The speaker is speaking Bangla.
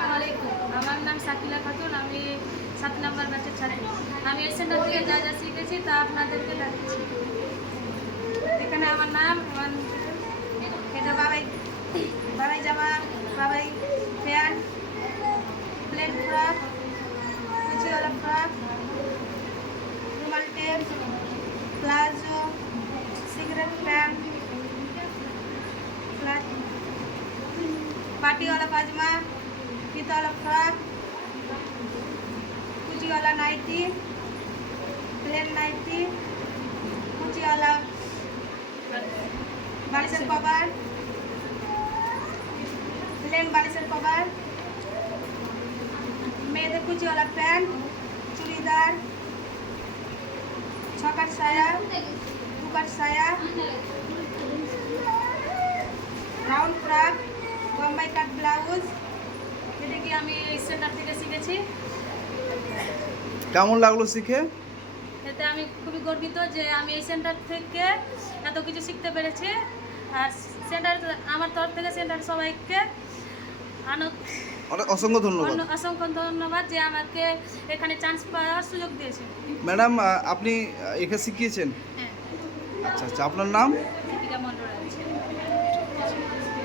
আসসালামু আলাইকুম। আমার নাম শাকিলা খাতুন। আমি 7 নম্বর ব্যাচের ছাত্রী। আমি এই সেন্টার থেকে যা যা শিখেছি তা আপনাদেরকে দেখাচ্ছি। এখানে আমার নাম এটা বাবাই বাবাই জামা, বাবাই প্যান্ট, প্লেন ফ্রক, কুচিওয়ালা ফ্রক, রুমাল টেপ, প্লাজো, সিগারেট প্যান্ট, पार्टीवाला पाजमा, फीतावाला फ्रॉक, कुचीवाला नाइटी, प्लेन नाइटी, कुचीवाला बालिशर कवर, प्लेन बालिशर कवर, मेয়েদের कुचीवाला पैंट, चूड़ीदार, 6 काट साया, 2 काट साया, round frock, Bombay cut blouse. এটা কি আমি এই সেন্টার থেকে শিখেছি। কেমন লাগলো শিখে? এতে আমি খুবই গর্বিত যে আমি এই সেন্টার থেকে এত কিছু শিখতে পেরেছি। আর সেন্টার আমার তরফ থেকে সেন্টার সবাইকে অসংখ্য ধন্যবাদ। অসংখ্য ধন্যবাদ যে আমাকে এখানে চান্স পাওয়ার সুযোগ দিয়েছে। ম্যাডাম, আপনি একে শিখিয়েছেন? হ্যাঁ। আচ্ছা আচ্ছা, আপনার নাম?